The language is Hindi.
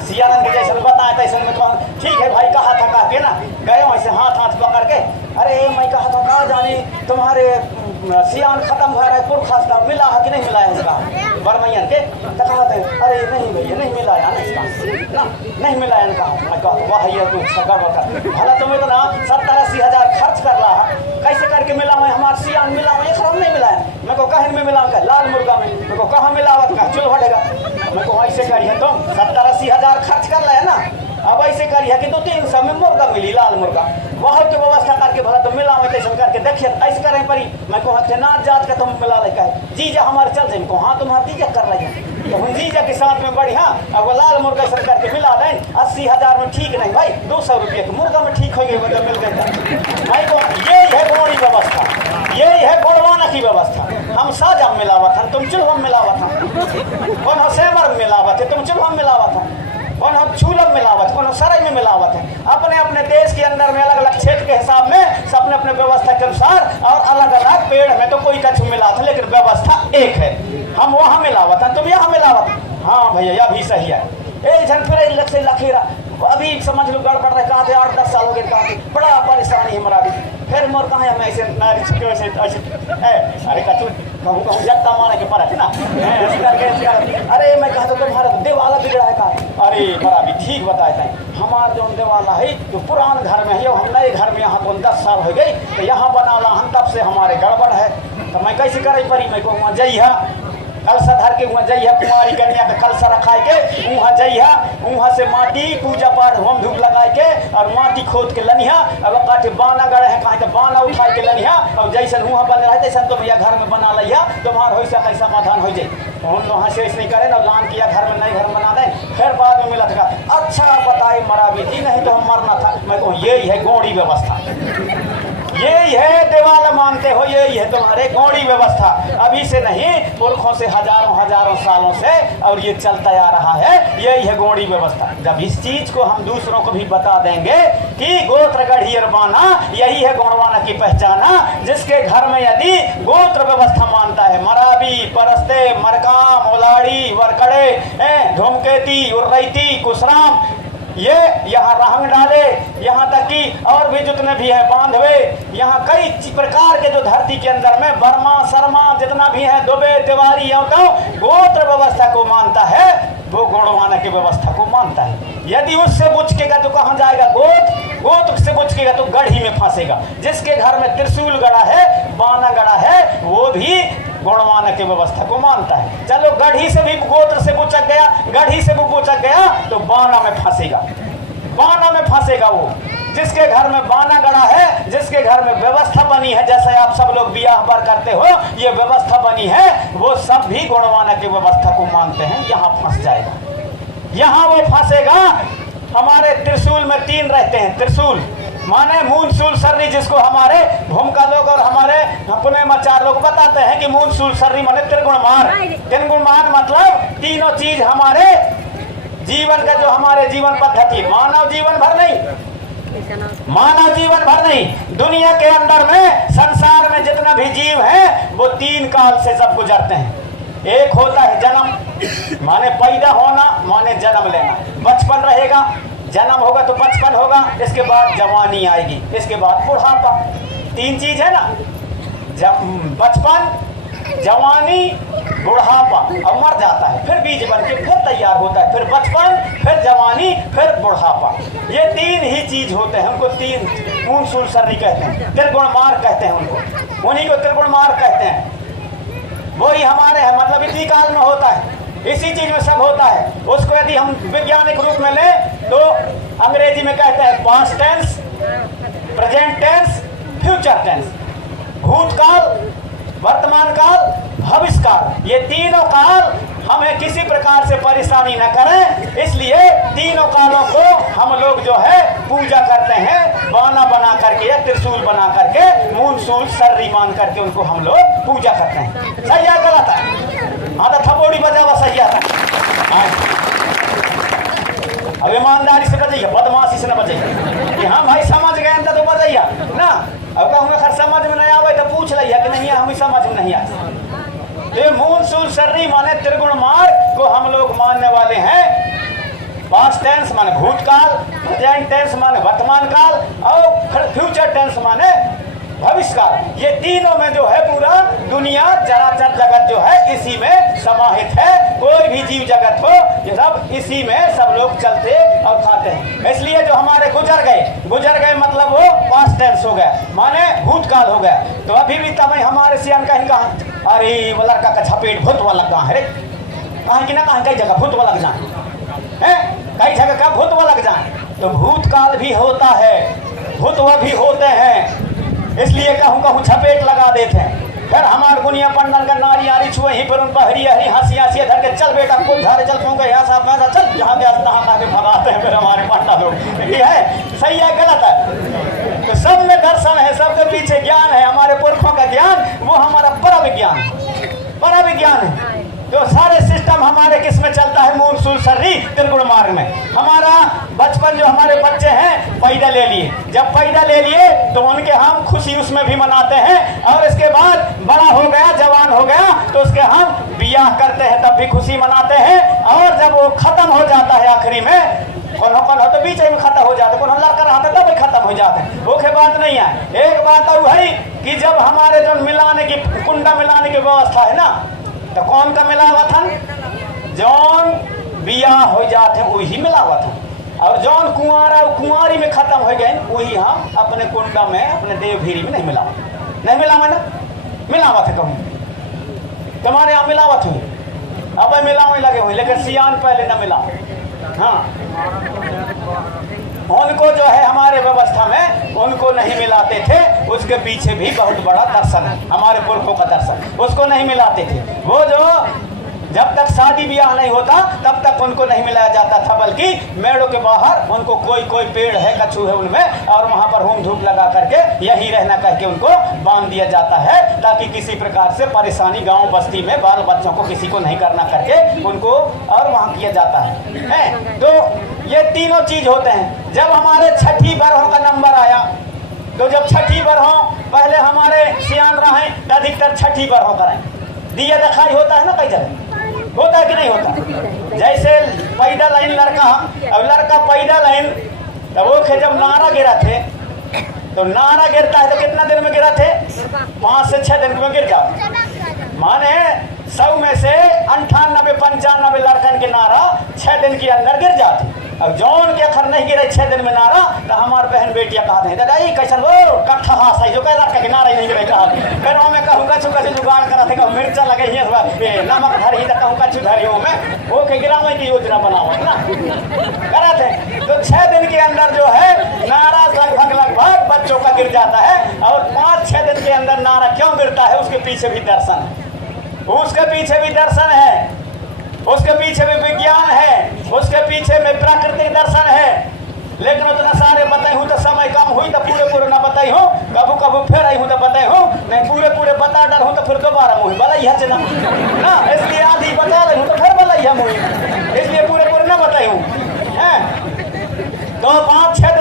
सियारन के जैसे बताया था, में कहा ठीक है भाई, कहा था कह के ना गए वैसे हाथ हाथ पकड़ के, अरे मैं कहा था कहा जाने तुम्हारे सियान खत्म हो रहा है, पुरखास का मिला है कि नहीं मिला है इसका बरमैयन के, तो कहा थे अरे नहीं भैया नहीं मिला है ना इसका ना, नहीं मिला है कहा। मैं कहा वाह ये तू गड़बड़ कर, भला तुम इतना 70-80 हज़ार खर्च कर रहा है, कैसे करके मिला है हमारे सियान मिला है, खराब नहीं मिला है। मैं को कहीं में मिला है लाल मुर्गा में, मैं को कहाँ मिला हुआ का चुल हटेगा। मैं को ऐसे करिए तुम 70-80 हज़ार खर्च कर रहे है ना, अब ऐसे करिए कि 200-300 में मुर्गा मिली लाल मुर्गा, वहाँ की व्यवस्था करके भला तो मिला हुआ तैसे करके देखिए ऐसे करें परी। मैं को हथे नाच जात का तुम मिला लेकर जीजा हमारे चल जाए, हाँ तुम्हारा जीजा कर रही है तो हम जीजा के साथ में बढ़िया अब वो लाल मुर्गा सर करके मिला दें 80 हज़ार में ठीक नहीं भाई, 200 रुपये के मुर्गा में ठीक हो गए मतलब मिल गए। भाई को यही है गोड़ी व्यवस्था, यही है गोड़वाना की व्यवस्था। हम साजा मिलावत हैं, तुम चुल्हा मिलावत हैं, कौन सेमर मिलावत है, तुम चुल्हा मिलावत है, कौन छूलम मिलावत, कौन सराय में मिलावत है। अपने अपने देश के अंदर में अलग अलग क्षेत्र के हिसाब में सबने अपने व्यवस्था के अनुसार और अलग अलग पेड़ में तो कोई कछु मिला था, लेकिन व्यवस्था एक है। हम वहाँ मिलावत हैं, तुम यहाँ मिलावत। हाँ भैया यह भी सही है। ए झन फिर से लखेरा अभी समझ लो गड़बड़ रहे, कहा थे 8-10 साल हो गए, कहा थे बड़ा परेशानी है हमारा भी। फिर मोर कहा है मैं ऐसे नारी छुट्टी वैसे अरे कचू कहूँ कहूँ जगता माने के पर है ना ऐसे करके। अरे मैं कहा तो तुम्हारा देवाला बिगड़ा है, कहा अरे बड़ा भी ठीक बताए थे हमारा जो देवाला है तो पुरान घर में है, हम नए घर में यहाँ को 10 साल हो गई तो यहाँ बनाला हम तब से हमारे गड़बड़ है। तो मैं कैसे करे परी, मैं को वहाँ जइहा कलसा धर के वहाँ जइहा, कुमारी कन्या का कलसा रखाए के वहाँ जइहा, वहाँ से माटी पूजा पाठ होम धूप लगाए के और माटी खोद के लनिहा। अब काटे बाना गड़े हैं कहीं तो बाना उठाए के लनिहा, अब जैसे वहाँ बन रहा है तैसा तो भैया घर में बना लिया तुम्हारा हो कैसा समाधान हो जाए। हम वहाँ से ऐसे नहीं करें ना, लान किया घर में नए घर बना दें फिर बाद में मिला था अच्छा बताए मरा भी थी नहीं तो हम मरना था। मैं कहूँ यही है गौड़ी व्यवस्था, यही है देवाला मानते हो, यही है तुम्हारे गौड़ी व्यवस्था। अभी से नहीं पुरखों से हजारों सालों से और ये चलता आ रहा है, यही है गौड़ी व्यवस्था। जब इस चीज को हम दूसरों को भी बता देंगे कि गोत्र गढ़ियर बाना यही है गौड़वाना की पहचाना, जिसके घर में यदि गोत्र व्यवस्था मानता है मराबी परस्ते मरकाम ओलाड़ी वरकड़े धूमकेती उर्रैती कुशराम ये यहाँ रहंग डाले, यहाँ तक कि और भी जितने भी है बांधवे, यहाँ कई प्रकार के जो धरती के अंदर में बर्मा शर्मा जितना भी है दुबे तिवारी तो गोत्र व्यवस्था को मानता है, वो गोड़वाना की व्यवस्था को मानता है। यदि उससे बुचकेगा तो कहाँ जाएगा, गोत्र से बुचकेगा तो गढ़ी में फंसेगा। जिसके घर में त्रिशूल गड़ा है बाना गड़ा है वो भी गोड़वाना की व्यवस्था को मानता है। चलो गढ़ी से भी गोत्र से बुचक गया, गढ़ी से भी बुचक गया तो बाना में फंसेगा, बाना में फंसेगा वो। जिसके घर में बाना गड़ा है, जिसके घर में व्यवस्था बनी है, जैसे आप सब लोग ब्याह बर करते हो ये व्यवस्था बनी है, वो सब भी गोड़वाना की व्यवस्था को मानते हैं। यहाँ फंस जाएगा, यहाँ वो फंसेगा। हमारे त्रिशूल में 3 रहते हैं, त्रिशूल माने मूनसूल सर्री, जिसको हमारे भूमका लोग और हमारे पुणे मचार लोग बताते हैं कि मूनसूल सर्री माने त्रिगुणमान। त्रिगुणमान मतलब तीनों चीज हमारे जीवन का जो हमारे जीवन पद्धति, मानव जीवन भर नहीं, मानव जीवन भर नहीं, दुनिया के अंदर में संसार में जितना भी जीव है वो 3 काल से सब गुजरते हैं। एक होता है जन्म माने पैदा होना माने जन्म लेना, बचपन रहेगा, जन्म होगा तो बचपन होगा, इसके बाद जवानी आएगी, इसके बाद बुढ़ापा। 3 चीज है ना, बचपन जवानी बुढ़ापा और मर जाता है, फिर बीज बन के फिर तैयार होता है, फिर बचपन फिर जवानी फिर बुढ़ापा। ये 3 ही चीज होते हैं, उनको 3 मूनसूल सर्री कहते हैं, त्रिगुणमार कहते हैं उनको, उन्हीं को त्रिगुणमार कहते हैं। वही हमारे है, मतलब इसी काल में होता है, इसी चीज में सब होता है। उसको यदि हम वैज्ञानिक रूप में लें तो अंग्रेजी में कहते हैं past tense, present tense, future tense, भूतकाल वर्तमान काल भविष्य काल। ये तीनों काल हमें किसी प्रकार से परेशानी न करें, इसलिए तीनों कालों को हम लोग जो है पूजा करते हैं, बाना बना करके या त्रिशूल बना करके मूनसूल सर्री मान करके उनको हम लोग पूजा करते हैं। सही है गलत है? हाँ तो थपोड़ी बजावा सही आता है। अब ईमानदारी से बजाइए, बदमाशी से न बजाइए कि हाँ भाई समझ गए तो बजाइए ना। अब कहूँगा खर समझ में नहीं आवे तो पूछ लिया कि नहीं हमें समझ में नहीं आता। ये मूल सूल सर्री माने त्रिगुण मार्ग को हम लोग मानने वाले हैं। पास्ट टेंस माने भूतकाल, प्रेजेंट टेंस माने वर्तमान काल और फ्यूचर टेंस माने भविष्य काल। ये तीनों में जो है पूरा दुनिया चराचर जगत जो है इसी में समाहित है। कोई भी जीव जगत हो ये सब इसी में सब लोग चलते और खाते हैं। इसलिए जो हमारे गुजर गए मतलब वो पास्ट टेंस हो गया माने भूतकाल हो गया। तो अभी भी तब हमारे सियान कहीं कहा अरे वो लड़का का छपेट भूत वाला कहाँ है रे, कहीं की ना कहीं कई जगह भूत वाला जाए, कई जगह का भूत वाला जाए। तो भूतकाल भी होता है, भूतवा भी होते हैं, इसलिए कहूँ छपेट लगा देते हैं। फिर हमारे गुनिया पंडल का नारी आरी छुए ही पर उनको हरी हरी हंसी हंसी धर के चल बेटा कुछ धारे चल क्यों गया साहब मैं चल जहाँ गया तहाँ के भगाते हैं फिर हमारे पंडा लोग। ये है सही है गलत है? तो सब में दर्शन है, सबके पीछे ज्ञान है। हमारे पुरखों का ज्ञान वो हमारा बड़ा विज्ञान है। तो सारे सिस्टम हमारे किस में चलता है? मूल सूल सर्री त्रिगुण मार्ग में। हमारा बचपन जो हमारे बच्चे हैं पैदा ले लिए, जब पैदा ले लिए तो उनके हम खुशी उसमें भी मनाते हैं और इसके बाद बड़ा हो गया जवान हो गया तो उसके हम बियाह करते हैं तब भी खुशी मनाते हैं। और जब वो खत्म हो जाता है आखिरी में कौन हो तो बीच में खत्म हो जाते, कौन लड़का रहते तब भी खत्म हो जाते। वो के बात नहीं है। एक बात और है कि जब हमारे जो मिलाने की कुंडा मिलाने की व्यवस्था है ना तो कौन का मिलावट है? जौन बियाह हो जाते वही मिलावट है और जौन कुंवारा कुंवारी में खत्म हो गए वही हम अपने कुंडा में अपने देवभीरी में नहीं मिलावट ना मिलावट है। कहूँ तुम्हारे यहाँ मिलावट हुई अब मिलावे लगे हुए लेकिन सियान पहले न मिला। हाँ उनको जो है हमारे व्यवस्था में उनको नहीं मिलाते थे, उसके पीछे भी बहुत बड़ा दर्शन है हमारे पुरखों का दर्शन। उसको नहीं मिलाते थे, वो जो जब तक शादी ब्याह नहीं होता तब तक उनको नहीं मिलाया जाता था, बल्कि मेड़ों के बाहर उनको कोई पेड़ है कछू है उनमें और वहाँ पर होम धूप लगा करके यही रहना कह के उनको बांध दिया जाता है ताकि किसी प्रकार से परेशानी गांव बस्ती में बाल बच्चों को किसी को नहीं करना करके उनको और वहाँ किया जाता है। तो ये तीनों चीज होते हैं। जब हमारे छठी बरहों का नंबर आया तो जब छठी बरहों पहले हमारे सियान रहे तो अधिकतर छठी बरहों करें दिया दिखाई होता है ना, कई जगह होता है कि नहीं होता? जैसे पैदा लाइन लड़का अब लड़का पैदा लाइन तो वो जब नारा गिरा थे तो नारा गिरता है तो कितना दिन में गिरा थे? 5 से 6 दिन में गिर जाओ। माने 100 में से 98-95 लड़कन के नारा 6 दिन के अंदर गिर जाते। अब जौन के अखर नहीं गिरे 6 दिन में नारा तो हमारे बहन बेटियां कहते हैं दादा कैसन वो कट्ठा हास है जो कह लड़का के नारा ही नहीं गिरे कहा कहूँ मैं कहूँगा चुका से जुगाड़ करा थे कहूँ मिर्चा लगे ही नमक धरी तो कहूँ कच्छु धरियो में वो के गिरावे की योजना बनाओ ना करा थे। तो 6 दिन के अंदर जो है नारा लगभग बच्चों का गिर जाता है और 5-6 दिन के अंदर नारा क्यों गिरता है उसके पीछे भी दर्शन है, उसके पीछे भी दर्शन है, उसके पीछे भी विज्ञान है, उसके पीछे में प्राकृतिक दर्शन है। लेकिन उतना सारे बताई हूँ तो समय कम हुई तो पूरे ना बताई हूँ, कबू फिर आई हूँ तो बताई हूँ, नहीं पूरे बता डर हूँ तो फिर दोबारा मुँह बलाई है ना, इसलिए आधी बता रही हूँ तो फिर बलाई है मुँह, इसलिए पूरे ना बताई हूँ। तो 5-6